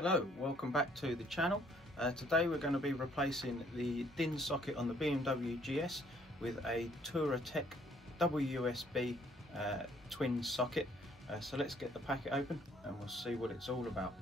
Hello, welcome back to the channel. Today we're going to be replacing the DIN socket on the BMW GS with a Touratech USB twin socket. So let's get the packet open and we'll see what it's all about.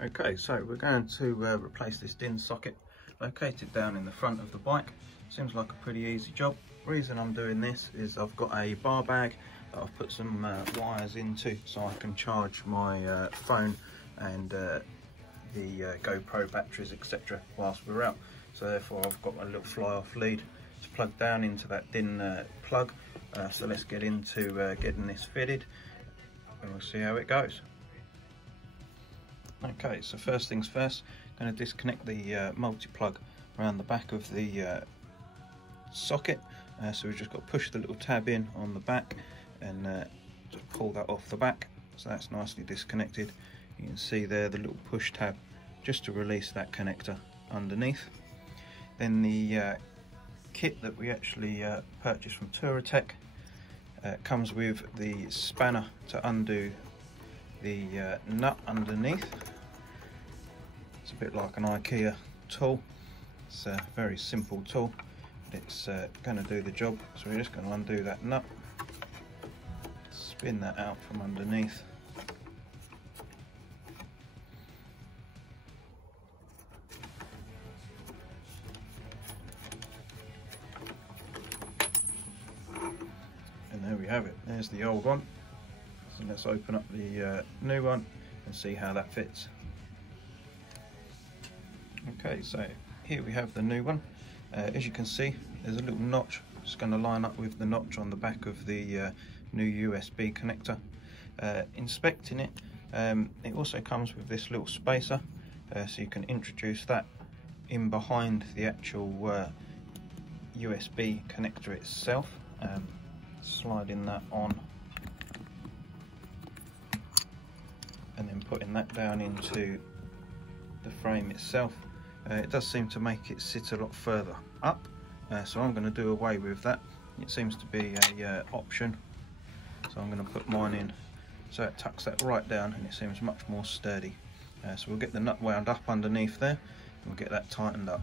Okay, so we're going to replace this DIN socket located down in the front of the bike. Seems like a pretty easy job. The reason I'm doing this is I've got a bar bag that I've put some wires into so I can charge my phone and the GoPro batteries, etc. whilst we're out. So therefore I've got my little fly off lead to plug down into that DIN plug. So let's get into getting this fitted and we'll see how it goes. Okay, so first things first, I'm going to disconnect the multi-plug around the back of the socket. So we've just got to push the little tab in on the back and just pull that off the back. So that's nicely disconnected. You can see there the little push tab just to release that connector underneath. Then the kit that we actually purchased from Touratech comes with the spanner to undo the nut underneath. It's a bit like an IKEA tool. It's a very simple tool, but it's going to do the job. So we're just going to undo that nut, spin that out from underneath, and there we have it. There's the old one. So let's open up the new one and see how that fits. Okay, so here we have the new one. As you can see, there's a little notch. It's going to line up with the notch on the back of the new USB connector. Inspecting it, it also comes with this little spacer, so you can introduce that in behind the actual USB connector itself. Sliding that on and then putting that down into the frame itself. It does seem to make it sit a lot further up, so I'm going to do away with that. It seems to be a option, so I'm going to put mine in so it tucks that right down and it seems much more sturdy. So we'll get the nut wound up underneath there and we'll get that tightened up.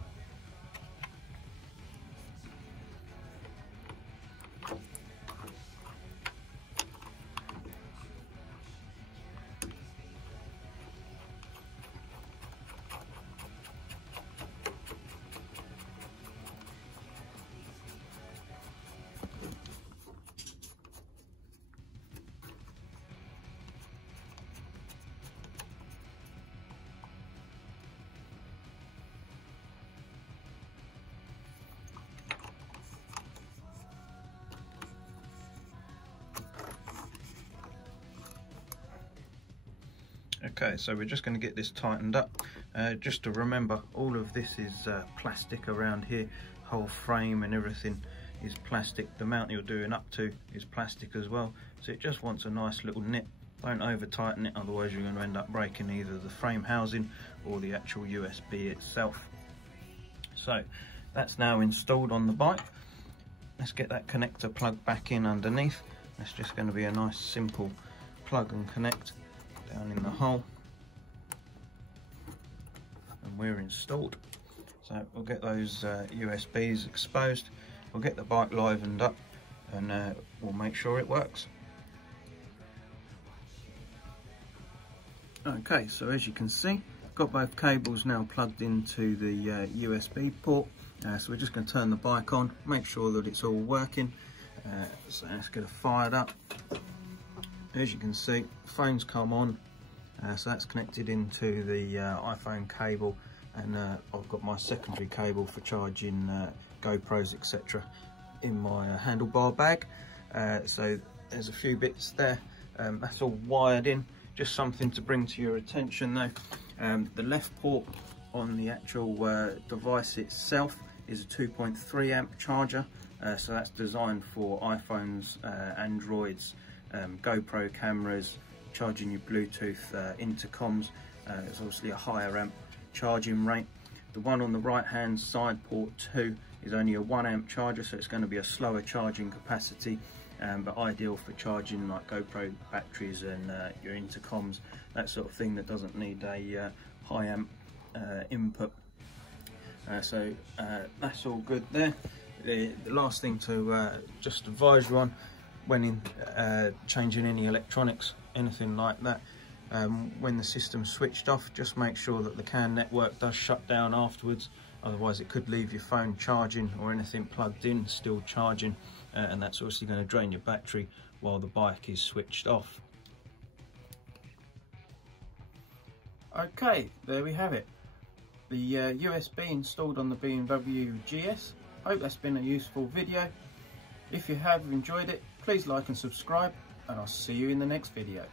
Okay, so we're just going to get this tightened up. Just to remember, all of this is plastic around here. Whole frame and everything is plastic. The mount you're doing up to is plastic as well. So it just wants a nice little nip. Don't over tighten it, otherwise you're going to end up breaking either the frame housing or the actual USB itself. So that's now installed on the bike. Let's get that connector plugged back in underneath. That's just going to be a nice simple plug and connect down in the hole, and we're installed. So we'll get those USBs exposed, we'll get the bike livened up, and we'll make sure it works. Okay, so as you can see, got both cables now plugged into the USB port. So we're just going to turn the bike on, make sure that it's all working. So let's get it fired up. As you can see, phone's come on, so that's connected into the iPhone cable, and I've got my secondary cable for charging GoPros, etc. in my handlebar bag. So there's a few bits there. That's all wired in. Just something to bring to your attention though. The left port on the actual device itself is a 2.3 amp charger. So that's designed for iPhones, Androids, GoPro cameras, charging your Bluetooth intercoms. It's obviously a higher amp charging rate. The one on the right hand side, port 2, is only a 1 amp charger, so it's going to be a slower charging capacity, but ideal for charging like GoPro batteries and your intercoms, that sort of thing that doesn't need a high amp input. So that's all good there. The last thing to just advise you on when in changing any electronics, anything like that, when the system's switched off, just make sure that the CAN network does shut down afterwards. Otherwise it could leave your phone charging or anything plugged in still charging, and that's obviously going to drain your battery while the bike is switched off. Okay, there we have it. The USB installed on the BMW Gs. Hope that's been a useful video. If you have enjoyed it, please like and subscribe, and I'll see you in the next video.